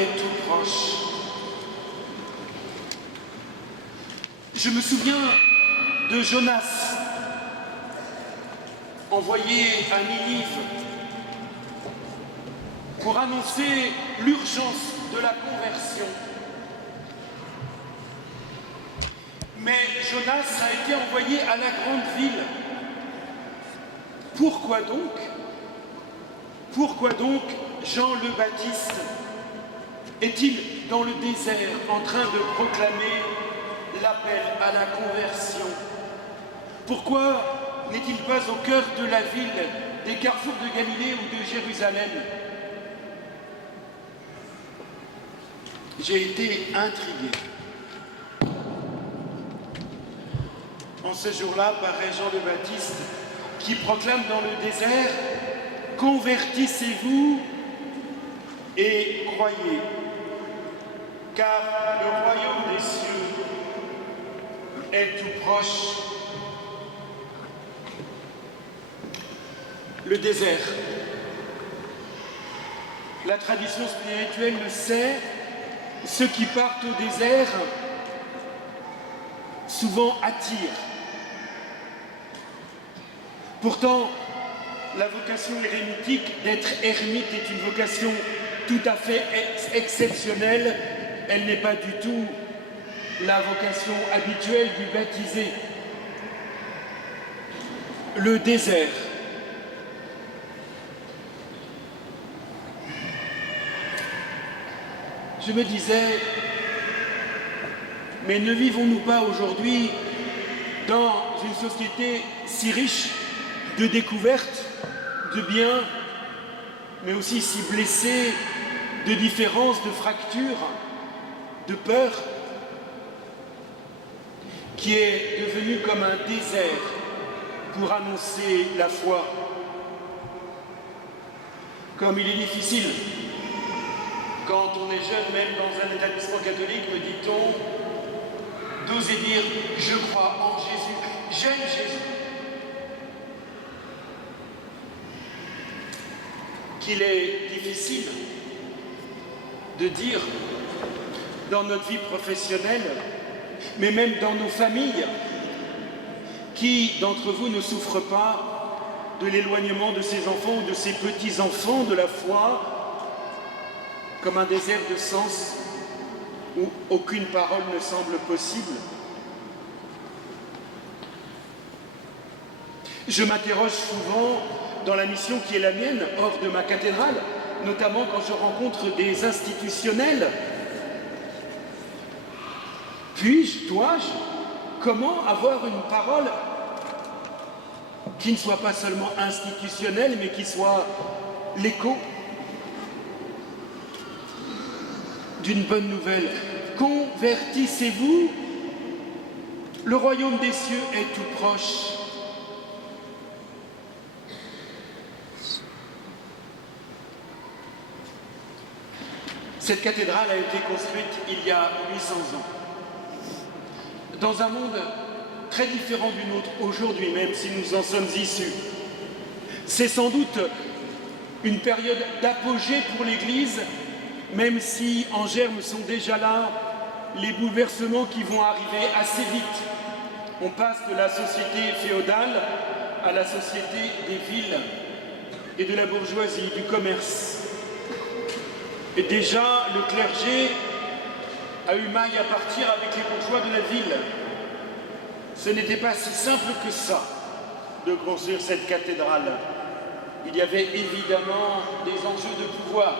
est tout proche. Je me souviens de Jonas, envoyé à Ninive pour annoncer l'urgence de la conversion. Mais Jonas a été envoyé à la grande ville. Pourquoi donc Jean le Baptiste est-il dans le désert en train de proclamer l'appel à la conversion? Pourquoi n'est-il pas au cœur de la ville, des carrefours de Galilée ou de Jérusalem? J'ai été intrigué. En ce jour-là, paraît Jean le Baptiste qui proclame dans le désert « Convertissez-vous et croyez, car le royaume des cieux est tout proche. » Le désert. La tradition spirituelle le sait, ceux qui partent au désert souvent attirent. Pourtant, la vocation érémitique d'être ermite est une vocation tout à fait exceptionnelle. Elle n'est pas du tout la vocation habituelle du baptisé. Le désert. Je me disais, mais ne vivons-nous pas aujourd'hui dans une société si riche de découvertes, de biens, mais aussi si blessée de différences, de fractures, de peurs, qui est devenu comme un désert pour annoncer la foi. Comme il est difficile, quand on est jeune, même dans un établissement catholique, me dit-on, d'oser dire « je crois en Jésus, j'aime Jésus ». Qu'il est difficile de dire dans notre vie professionnelle, mais même dans nos familles, qui d'entre vous ne souffre pas de l'éloignement de ses enfants ou de ses petits-enfants de la foi, comme un désert de sens où aucune parole ne semble possible. Je m'interroge souvent dans la mission qui est la mienne, hors de ma cathédrale, notamment quand je rencontre des institutionnels. Puis-je, dois-je, comment avoir une parole qui ne soit pas seulement institutionnelle, mais qui soit l'écho d'une bonne nouvelle? Convertissez-vous, le royaume des cieux est tout proche. Cette cathédrale a été construite il y a 800 ans, dans un monde très différent du nôtre aujourd'hui, même si nous en sommes issus. C'est sans doute une période d'apogée pour l'Église, même si en germe sont déjà là les bouleversements qui vont arriver assez vite. On passe de la société féodale à la société des villes et de la bourgeoisie, du commerce. Et déjà, le clergé a eu maille à partir avec les bourgeois de la ville. Ce n'était pas si simple que ça de construire cette cathédrale. Il y avait évidemment des enjeux de pouvoir.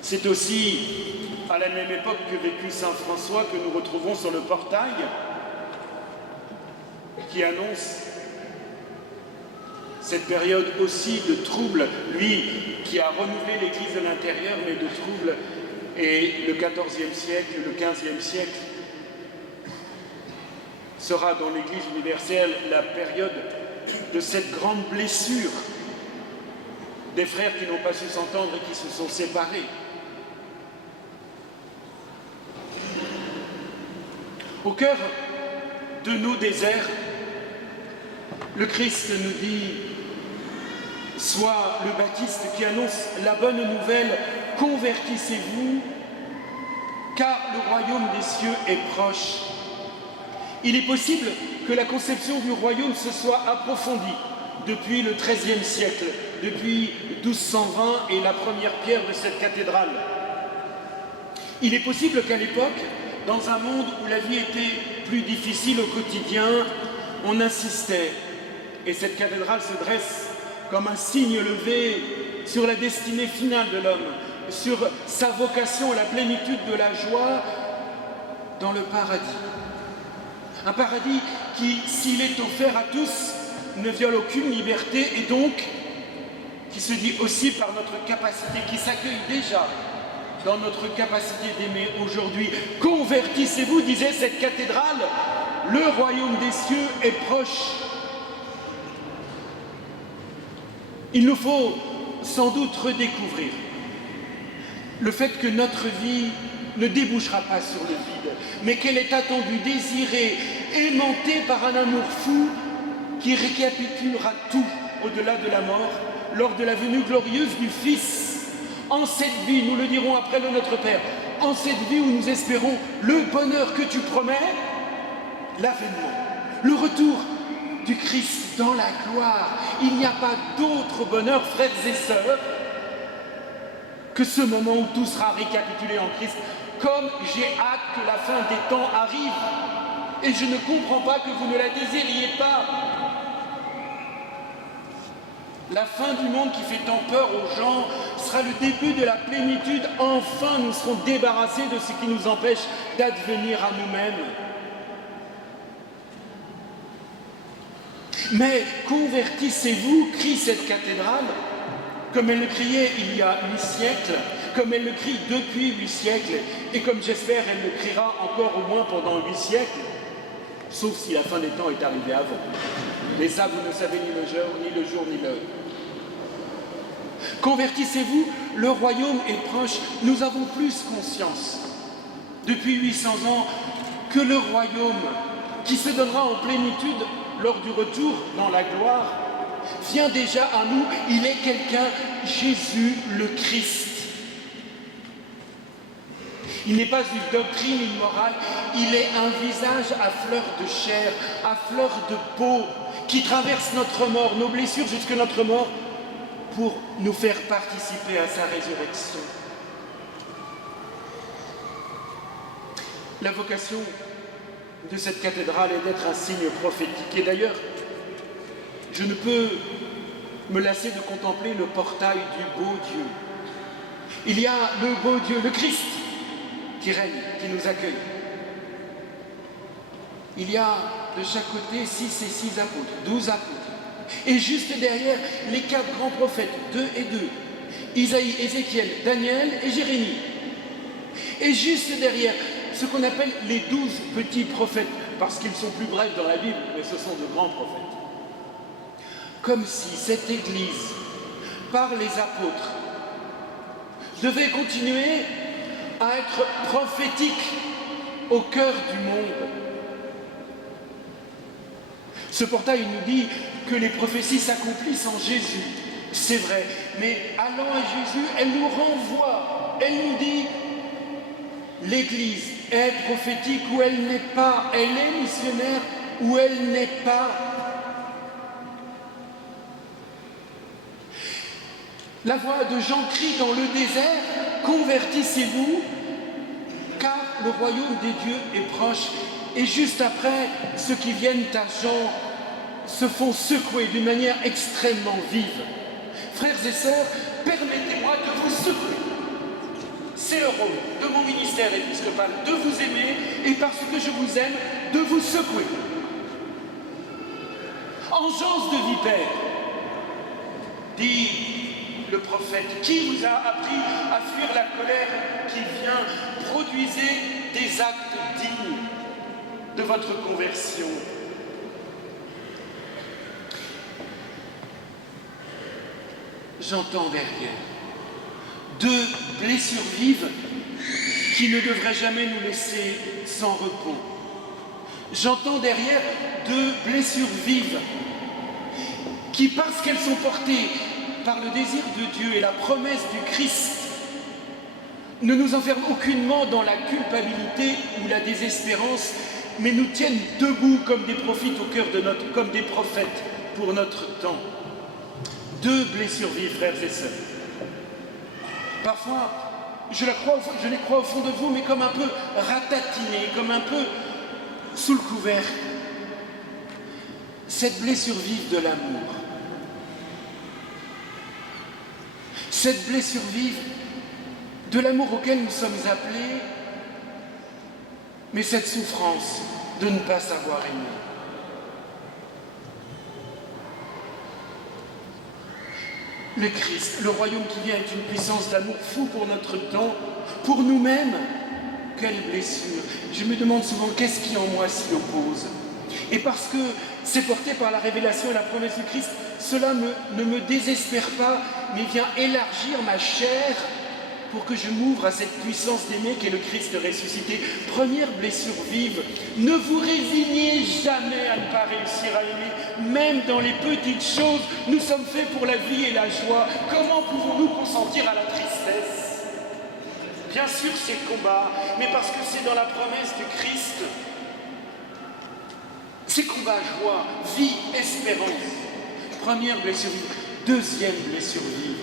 C'est aussi à la même époque que vécut saint François que nous retrouvons sur le portail qui annonce cette période aussi de troubles, lui qui a renouvelé l'Église de l'intérieur, mais de troubles, et le XIVe siècle, le XVe siècle sera dans l'Église universelle la période de cette grande blessure des frères qui n'ont pas su s'entendre et qui se sont séparés. Au cœur de nos déserts, le Christ nous dit « soit le Baptiste qui annonce la bonne nouvelle, convertissez-vous, car le royaume des cieux est proche. Il est possible que la conception du royaume se soit approfondie depuis le XIIIe siècle, depuis 1220 et la première pierre de cette cathédrale. Il est possible qu'à l'époque, dans un monde où la vie était plus difficile au quotidien, on insistait, et cette cathédrale se dresse comme un signe levé sur la destinée finale de l'homme, sur sa vocation à la plénitude de la joie dans le paradis. Un paradis qui, s'il est offert à tous, ne viole aucune liberté et donc qui se dit aussi par notre capacité, qui s'accueille déjà dans notre capacité d'aimer aujourd'hui. Convertissez-vous, disait cette cathédrale, le royaume des cieux est proche. Il nous faut sans doute redécouvrir le fait que notre vie ne débouchera pas sur le vide, mais qu'elle est attendue, désirée, aimantée par un amour fou qui récapitulera tout au-delà de la mort, lors de la venue glorieuse du Fils. En cette vie, nous le dirons après le Notre Père, en cette vie où nous espérons le bonheur que tu promets, l'avènement, le retour du Christ dans la gloire. Il n'y a pas d'autre bonheur, frères et sœurs, que ce moment où tout sera récapitulé en Christ, comme j'ai hâte que la fin des temps arrive. Et je ne comprends pas que vous ne la désiriez pas. La fin du monde qui fait tant peur aux gens sera le début de la plénitude. Enfin, nous serons débarrassés de ce qui nous empêche d'advenir à nous-mêmes. Mais convertissez-vous, crie cette cathédrale, comme elle le criait il y a 8 siècles, comme elle le crie depuis 8 siècles, et comme j'espère elle le criera encore au moins pendant 8 siècles, sauf si la fin des temps est arrivée avant. Mais ça, vous ne savez ni le jour, ni l'heure. Convertissez-vous, le royaume est proche. Nous avons plus conscience, depuis 800 ans, que le royaume, qui se donnera en plénitude lors du retour dans la gloire, vient déjà à nous. Il est quelqu'un, Jésus le Christ. Il n'est pas une doctrine, une morale, il est un visage à fleur de chair, à fleur de peau, qui traverse notre mort, nos blessures jusque notre mort, pour nous faire participer à sa résurrection. La vocation de cette cathédrale est d'être un signe prophétique. Et d'ailleurs, je ne peux me lasser de contempler le portail du beau Dieu. Il y a le beau Dieu, le Christ, qui règne, qui nous accueille. Il y a de chaque côté 6 et 6 apôtres, 12 apôtres. Et juste derrière, les 4 grands prophètes, 2 et 2, Isaïe, Ézéchiel, Daniel et Jérémie. Et juste derrière, ce qu'on appelle les 12 petits prophètes, parce qu'ils sont plus brefs dans la Bible, mais ce sont de grands prophètes. Comme si cette Église, par les apôtres, devait continuer à être prophétique au cœur du monde. Ce portail nous dit que les prophéties s'accomplissent en Jésus. C'est vrai, mais allant à Jésus, elle nous renvoie. Elle nous dit, l'Église est prophétique ou elle n'est pas. Elle est missionnaire ou elle n'est pas. La voix de Jean crie dans le désert, convertissez-vous, car le royaume des dieux est proche. Et juste après, ceux qui viennent à Jean se font secouer d'une manière extrêmement vive. Frères et sœurs, permettez-moi de vous secouer. C'est le rôle de mon ministère épiscopal de vous aimer et parce que je vous aime, de vous secouer. Engeance de vipère, dit le prophète, qui vous a appris à fuir la colère qui vient, produisez des actes dignes de votre conversion. J'entends derrière 2 blessures vives qui ne devraient jamais nous laisser sans repos. J'entends derrière 2 blessures vives qui, parce qu'elles sont portées par le désir de Dieu et la promesse du Christ, ne nous enferment aucunement dans la culpabilité ou la désespérance, mais nous tiennent debout comme des prophètes au cœur de comme des prophètes pour notre temps. Deux blessures vives, frères et sœurs. Parfois, je les crois au fond de vous, mais comme un peu ratatinées, comme un peu sous le couvert. Cette blessure vive de l'amour. Cette blessure vive de l'amour auquel nous sommes appelés, mais cette souffrance de ne pas savoir aimer. Le Christ, le royaume qui vient, est une puissance d'amour fou pour notre temps, pour nous-mêmes. Quelle blessure! Je me demande souvent qu'est-ce qui en moi s'y oppose. Et parce que c'est porté par la révélation et la promesse du Christ, cela ne me désespère pas, mais vient élargir ma chair pour que je m'ouvre à cette puissance d'aimer qu'est le Christ ressuscité. Première blessure vive, ne vous résignez jamais à ne pas réussir à aimer, même dans les petites choses. Nous sommes faits pour la vie et la joie. Comment pouvons-nous consentir à la tristesse? Bien sûr, c'est le combat, mais parce que c'est dans la promesse du Christ. C'est combat, joie, vie, espérance. Première blessure vive. Deuxième blessure vive.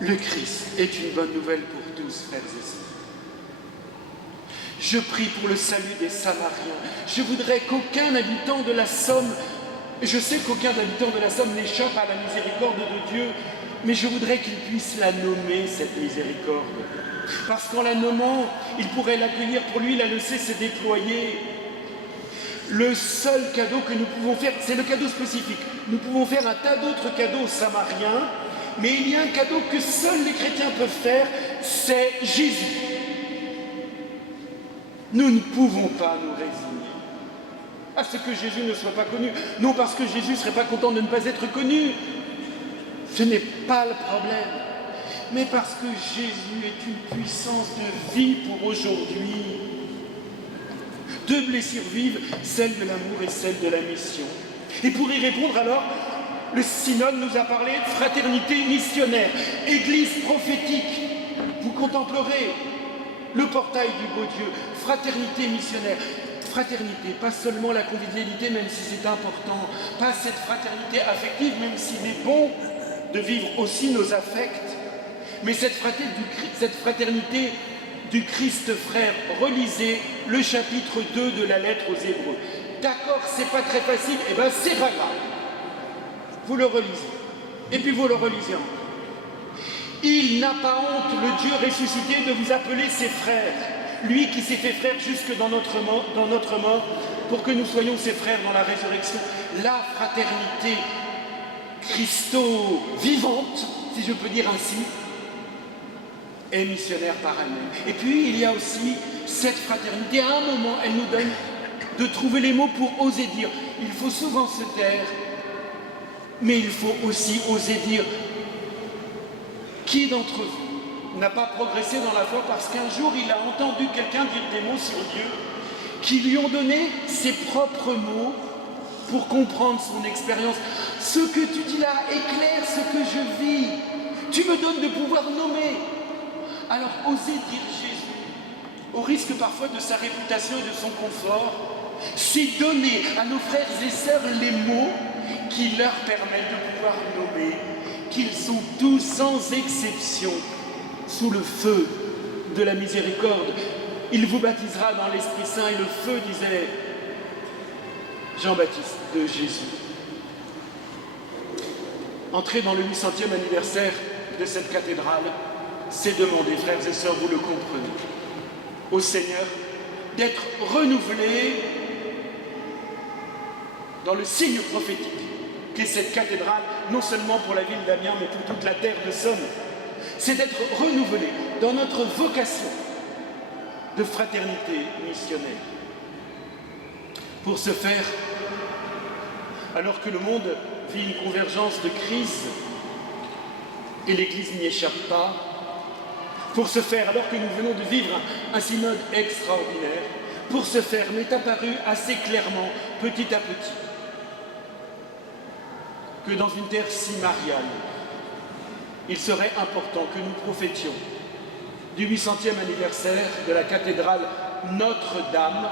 Le Christ est une bonne nouvelle pour tous, frères et sœurs. Je prie pour le salut des Samariens. Je voudrais qu'aucun habitant de la Somme, je sais qu'aucun habitant de la Somme n'échappe à la miséricorde de Dieu, mais je voudrais qu'il puisse la nommer, cette miséricorde. Parce qu'en la nommant, il pourrait l'accueillir pour lui, la laisser se déployer. Le seul cadeau que nous pouvons faire, c'est le cadeau spécifique. Nous pouvons faire un tas d'autres cadeaux aux Samariens, mais il y a un cadeau que seuls les chrétiens peuvent faire, c'est Jésus. Nous ne pouvons pas nous résigner à ce que Jésus ne soit pas connu. Non parce que Jésus ne serait pas content de ne pas être connu. Ce n'est pas le problème. Mais parce que Jésus est une puissance de vie pour aujourd'hui. Deux blessures vives, celle de l'amour et celle de la mission. Et pour y répondre alors, le synode nous a parlé de fraternité missionnaire, église prophétique. Vous contemplerez le portail du beau Dieu, fraternité missionnaire. Fraternité, pas seulement la convivialité, même si c'est important, pas cette fraternité affective, même s'il est bon de vivre aussi nos affects, mais cette fraternité du Christ frère. Relisez le chapitre 2 de la lettre aux Hébreux. D'accord, c'est pas très facile, et bien c'est pas grave. Vous le relisez, et puis vous le relisez encore. Il n'a pas honte, le Dieu ressuscité, de vous appeler ses frères. Lui qui s'est fait frère jusque dans notre mort, pour que nous soyons ses frères dans la résurrection. La fraternité Christo-vivante, si je peux dire ainsi, est missionnaire par elle-même. Et puis il y a aussi cette fraternité, à un moment, elle nous donne de trouver les mots pour oser dire. Il faut souvent se taire, mais il faut aussi oser dire. Qui d'entre vous n'a pas progressé dans la foi parce qu'un jour il a entendu quelqu'un dire des mots sur Dieu qui lui ont donné ses propres mots pour comprendre son expérience. Ce que tu dis là éclaire ce que je vis. Tu me donnes de pouvoir nommer. Alors osez dire Jésus, au risque parfois de sa réputation et de son confort, c'est donner à nos frères et sœurs les mots qui leur permettent de pouvoir nommer qu'ils sont tous sans exception sous le feu de la miséricorde. Il vous baptisera dans l'Esprit Saint, et le feu, disait Jean-Baptiste, de Jésus. Entrer dans le 800e anniversaire de cette cathédrale, c'est demander, frères et sœurs, vous le comprenez, au Seigneur d'être renouvelé dans le signe prophétique qu'est cette cathédrale, non seulement pour la ville d'Amiens, mais pour toute la terre de Somme. C'est d'être renouvelé dans notre vocation de fraternité missionnaire. Pour ce faire, alors que le monde vit une convergence de crises, et l'Église n'y échappe pas, pour ce faire, alors que nous venons de vivre un synode extraordinaire, pour ce faire, m'est apparu assez clairement, petit à petit, que dans une terre si mariale, il serait important que nous prophétions du 800e anniversaire de la cathédrale Notre-Dame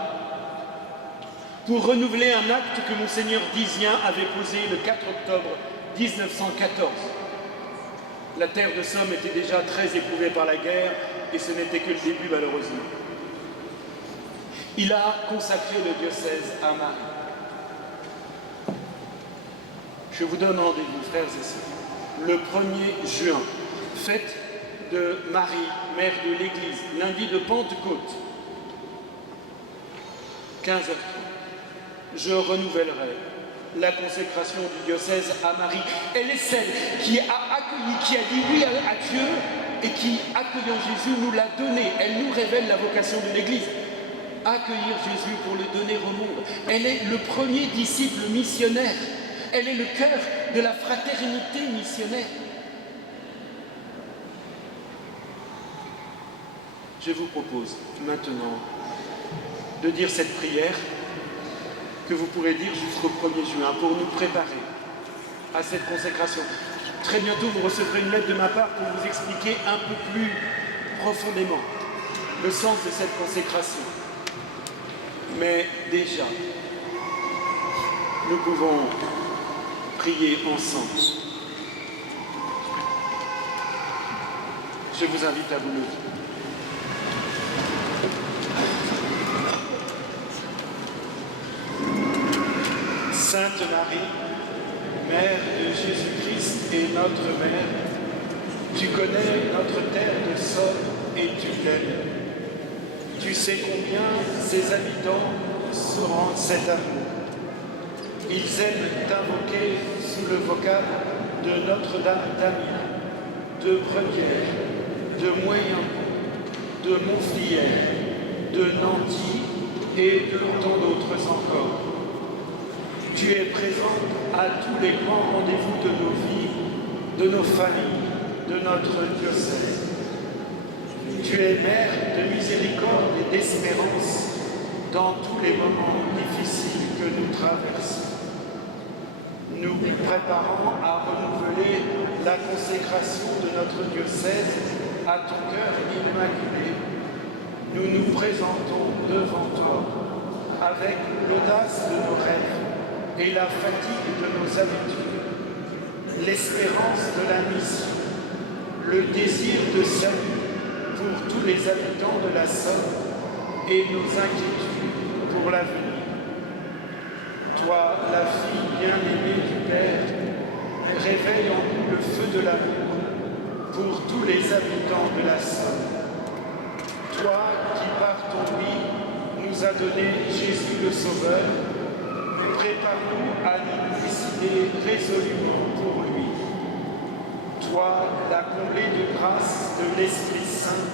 pour renouveler un acte que Monseigneur Dizien avait posé le 4 octobre 1914. La terre de Somme était déjà très éprouvée par la guerre et ce n'était que le début malheureusement. Il a consacré le diocèse à Marie. Je vous donne rendez-vous, frères et sœurs, le 1er juin, fête de Marie, mère de l'Église, lundi de Pentecôte, 15h30. Je renouvellerai la consécration du diocèse à Marie. Elle est celle qui a accueilli, qui a dit oui à Dieu et qui, accueillant Jésus, nous l'a donné. Elle nous révèle la vocation de l'Église. Accueillir Jésus pour le donner au monde. Elle est le premier disciple missionnaire. Elle est le cœur de la fraternité missionnaire. Je vous propose maintenant de dire cette prière que vous pourrez dire jusqu'au 1er juin pour nous préparer à cette consécration. Très bientôt, vous recevrez une lettre de ma part pour vous expliquer un peu plus profondément le sens de cette consécration. Mais déjà, nous pouvons prier ensemble. Je vous invite à vous lever. Sainte Marie, Mère de Jésus-Christ et notre Mère, tu connais notre terre de Somme et tu l'aimes. Tu sais combien ses habitants se rendent cet amour. Ils aiment t'invoquer sous le vocable de Notre-Dame d'Amiens, de Brevière, de Moyenpont, de Montflière, de Nanty et de tant d'autres encore. Tu es présente à tous les grands rendez-vous de nos vies, de nos familles, de notre diocèse. Tu es mère de miséricorde et d'espérance dans tous les moments difficiles que nous traversons. Nous préparons à renouveler la consécration de notre diocèse à ton cœur immaculé. Nous nous présentons devant toi avec l'audace de nos rêves et la fatigue de nos habitudes, l'espérance de la mission, le désir de salut pour tous les habitants de la Somme et nos inquiétudes pour l'avenir. Toi, la fille bien-aimée du Père, réveille en nous le feu de l'amour pour tous les habitants de la Somme. Toi qui, par ton vie, nous a donné Jésus le Sauveur, prépare-nous à nous décider résolument pour lui. Toi, la comblée de grâce de l'Esprit Saint,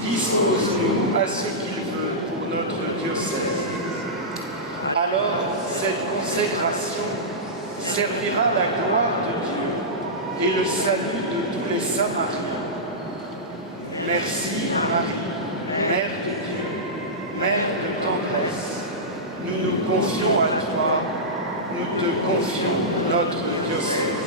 dispose-nous à ce qu'il veut pour notre diocèse. Alors, cette consécration servira la gloire de Dieu et le salut de tous les Samaritains. Merci Marie, Mère de Dieu, Mère de tendresse. Nous nous confions à toi, nous te confions notre diocèse.